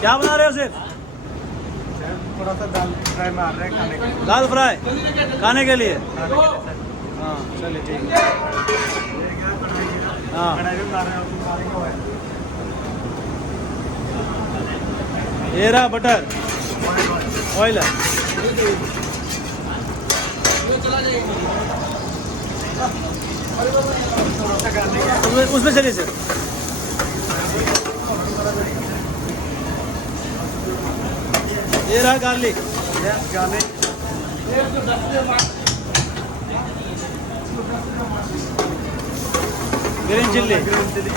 क्या बना रहे हो सिर्फ? थोड़ा सा दाल फ्राई मार रहे हैं खाने के लिए। दाल फ्राई खाने के लिए? हाँ चलिए ठीक है। हाँ कढ़ाई में मार रहे हैं ये रहा बटर ऑयल है। उसमें चलिए सर। ये रहा garlic. Garlic green chilli. Green chilli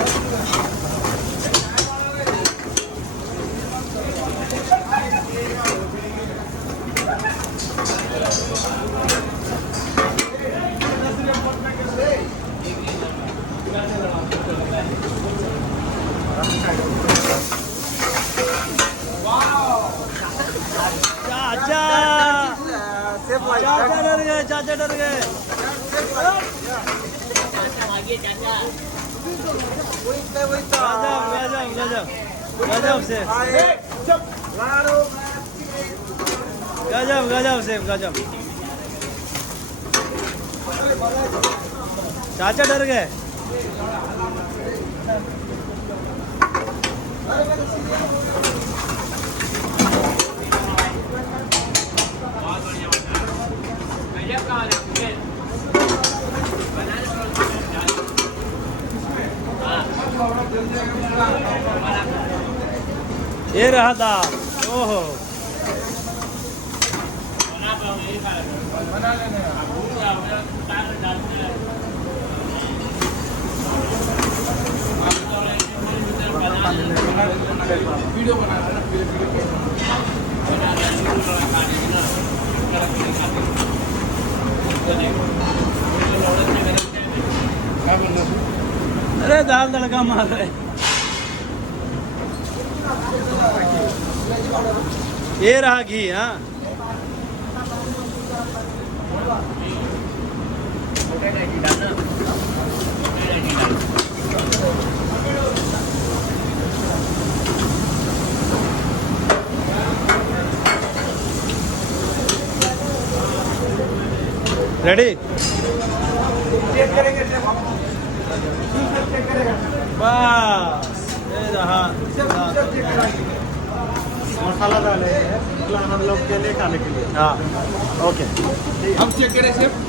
चाचा चाचा डर गए, चाचा डर गए। गजब गजब गजब गजब से गजब गजब से गजब। चाचा डर गए। ये रहा दाल। ओहो वीडियो बना रहा है अरे दाल तड़का मार रहे। ये रहा घी। हाँ रेडी। चेक करेंगे बस ये रहा। मसाला डाले हैं हम लोग के लिए खाने के लिए। हाँ ओके। हम चेक करें शेफ।